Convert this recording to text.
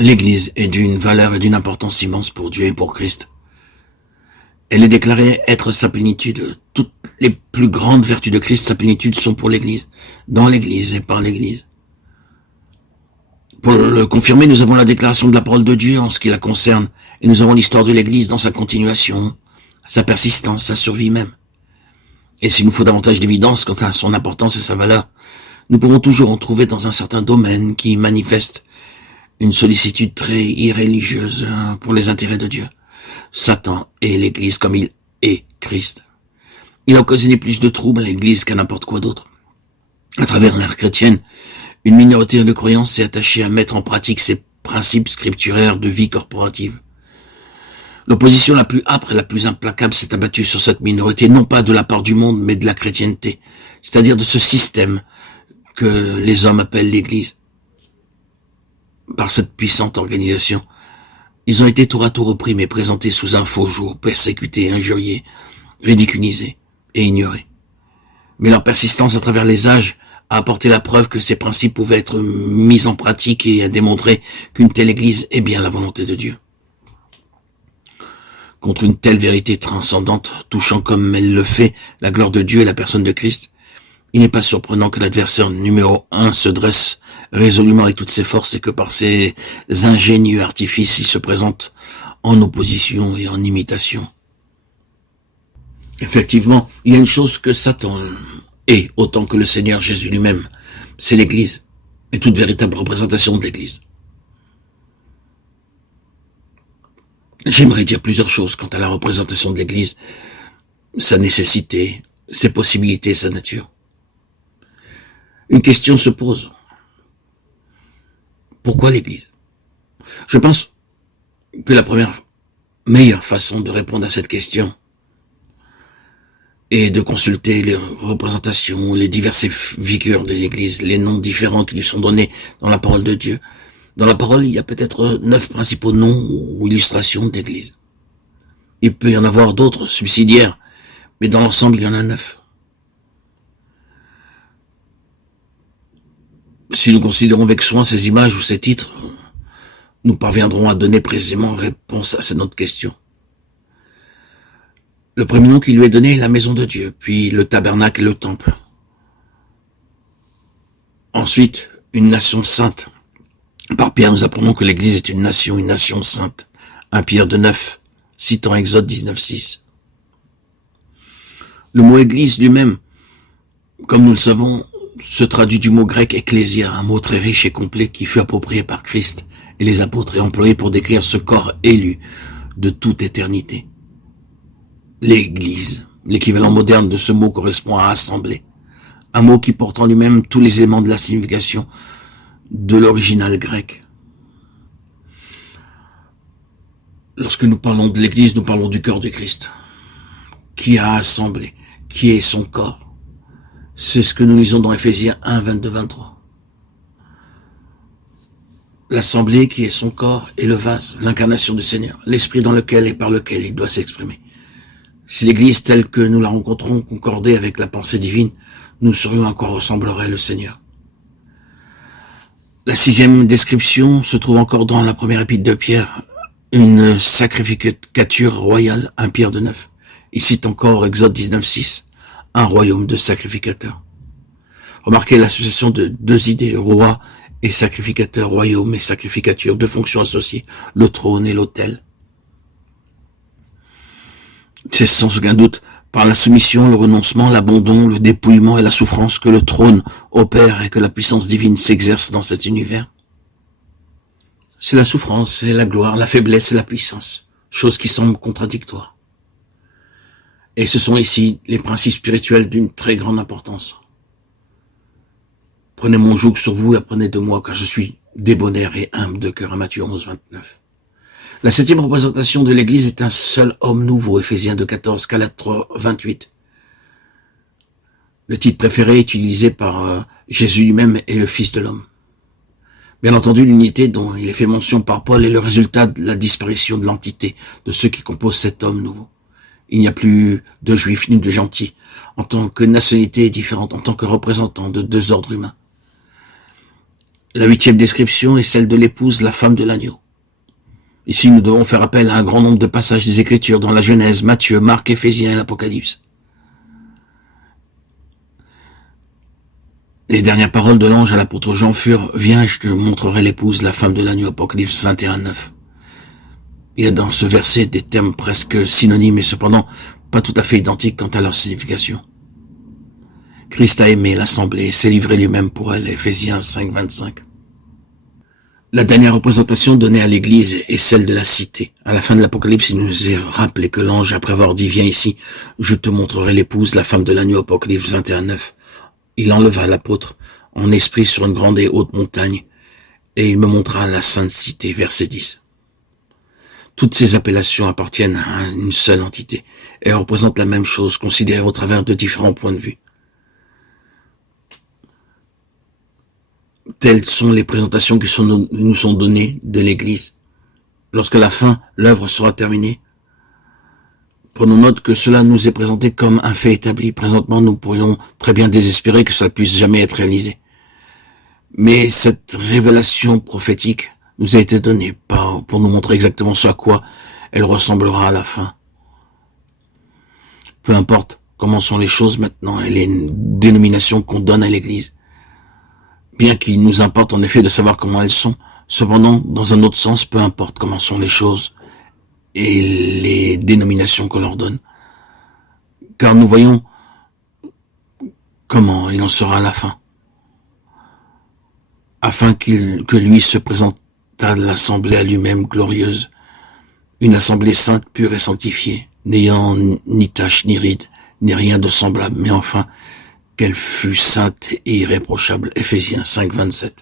L'Église est d'une valeur et d'une importance immense pour Dieu et pour Christ. Elle est déclarée être sa plénitude. Toutes les plus grandes vertus de Christ, sa plénitude, sont pour l'Église, dans l'Église et par l'Église. Pour le confirmer, nous avons la déclaration de la parole de Dieu en ce qui la concerne, et nous avons l'histoire de l'Église dans sa continuation, sa persistance, sa survie même. Et s'il nous faut davantage d'évidence quant à son importance et sa valeur, nous pourrons toujours en trouver dans un certain domaine qui manifeste une sollicitude très irreligieuse pour les intérêts de Dieu. Satan est l'Église comme il est Christ. Il a occasionné plus de troubles à l'Église qu'à n'importe quoi d'autre. À travers l'ère chrétienne, une minorité de croyants s'est attachée à mettre en pratique ces principes scripturaires de vie corporative. L'opposition la plus âpre et la plus implacable s'est abattue sur cette minorité, non pas de la part du monde, mais de la chrétienté, c'est-à-dire de ce système que les hommes appellent l'Église. Par cette puissante organisation, ils ont été tour à tour opprimés, présentés sous un faux jour, persécutés, injuriés, ridiculisés et ignorés. Mais leur persistance à travers les âges a apporté la preuve que ces principes pouvaient être mis en pratique et a démontré qu'une telle Église est bien la volonté de Dieu. Contre une telle vérité transcendante, touchant comme elle le fait la gloire de Dieu et la personne de Christ, il n'est pas surprenant que l'adversaire numéro 1 se dresse résolument avec toutes ses forces et que par ses ingénieux artifices, il se présente en opposition et en imitation. Effectivement, il y a une chose que Satan est autant que le Seigneur Jésus lui-même, c'est l'Église et toute véritable représentation de l'Église. J'aimerais dire plusieurs choses quant à la représentation de l'Église, sa nécessité, ses possibilités, sa nature. Une question se pose. Pourquoi l'Église? Je pense que la meilleure façon de répondre à cette question est de consulter les représentations, les diverses figures de l'Église, les noms différents qui lui sont donnés dans la parole de Dieu. Dans la parole, il y a peut-être 9 principaux noms ou illustrations d'Église. Il peut y en avoir d'autres subsidiaires, mais dans l'ensemble, il y en a 9. Si nous considérons avec soin ces images ou ces titres, nous parviendrons à donner précisément réponse à notre question. Le premier nom qui lui est donné est la maison de Dieu, puis le tabernacle et le temple. Ensuite, une nation sainte. Par Pierre, nous apprenons que l'Église est une nation sainte. 1 Pierre 2,9, citant Exode 19,6. Le mot Église lui-même, comme nous le savons, se traduit du mot grec ecclésia, un mot très riche et complet qui fut approprié par Christ et les apôtres et employé pour décrire ce corps élu de toute éternité. L'Église, l'équivalent moderne de ce mot correspond à assemblée, un mot qui porte en lui-même tous les éléments de la signification de l'original grec. Lorsque nous parlons de l'Église, nous parlons du corps de Christ, qui a assemblé, qui est son corps. C'est ce que nous lisons dans Éphésiens 1, 22-23. L'assemblée qui est son corps est le vase, l'incarnation du Seigneur, l'esprit dans lequel et par lequel il doit s'exprimer. Si l'Église telle que nous la rencontrons concordait avec la pensée divine, nous saurions à quoi ressemblerait le Seigneur. La 6e description se trouve encore dans la première épître de Pierre, une sacrificature royale, 1 Pierre 2,9. Il cite encore Exode 19,6, un royaume de sacrificateurs. Remarquez l'association de 2 idées, roi et sacrificateur, royaume et sacrificature, 2 fonctions associées, le trône et l'autel. C'est sans aucun doute par la soumission, le renoncement, l'abandon, le dépouillement et la souffrance que le trône opère et que la puissance divine s'exerce dans cet univers. C'est la souffrance, c'est la gloire, la faiblesse et la puissance, choses qui semblent contradictoires. Et ce sont ici les principes spirituels d'une très grande importance. Prenez mon joug sur vous et apprenez de moi, car je suis débonnaire et humble de cœur, à Matthieu 11, 29. La 7e représentation de l'Église est un seul homme nouveau, Éphésiens 2,14, Galates 3, 28. Le titre préféré utilisé par Jésus lui-même est le Fils de l'homme. Bien entendu, l'unité dont il est fait mention par Paul est le résultat de la disparition de l'entité de ceux qui composent cet homme nouveau. Il n'y a plus de juifs ni de gentils, en tant que nationalité différente, en tant que représentants de 2 ordres humains. La 8e description est celle de l'épouse, la femme de l'agneau. Ici, nous devons faire appel à un grand nombre de passages des Écritures dans la Genèse, Matthieu, Marc, Éphésiens et l'Apocalypse. Les dernières paroles de l'ange à l'apôtre Jean furent « Viens, je te montrerai l'épouse, la femme de l'agneau » Apocalypse 21:9. Il y a dans ce verset des termes presque synonymes et cependant pas tout à fait identiques quant à leur signification. Christ a aimé l'assemblée et s'est livré lui-même pour elle, Éphésiens 5:25. La dernière représentation donnée à l'Église est celle de la cité. À la fin de l'Apocalypse, il nous est rappelé que l'ange, après avoir dit « Viens ici, je te montrerai l'épouse, la femme de l'agneau » Apocalypse 21:9. Il enleva l'apôtre en esprit sur une grande et haute montagne, et il me montra la sainte cité, verset 10. Toutes ces appellations appartiennent à une seule entité, et représentent la même chose, considérée au travers de différents points de vue. Telles sont les présentations qui nous sont données de l'Église. Lorsqu'à la fin, l'œuvre sera terminée, prenons note que cela nous est présenté comme un fait établi. Présentement, nous pourrions très bien désespérer que cela puisse jamais être réalisé. Mais cette révélation prophétique nous a été donnée pour nous montrer exactement ce à quoi elle ressemblera à la fin. Peu importe comment sont les choses maintenant et les dénominations qu'on donne à l'Église. Bien qu'il nous importe en effet de savoir comment elles sont, cependant, dans un autre sens, peu importe comment sont les choses et les dénominations qu'on leur donne. Car nous voyons comment il en sera à la fin. Afin que lui se présente à l'assemblée à lui-même glorieuse, une assemblée sainte, pure et sanctifiée, n'ayant ni tache, ni ride, ni rien de semblable, mais enfin, qu'elle fût sainte et irréprochable. Éphésiens 5:27.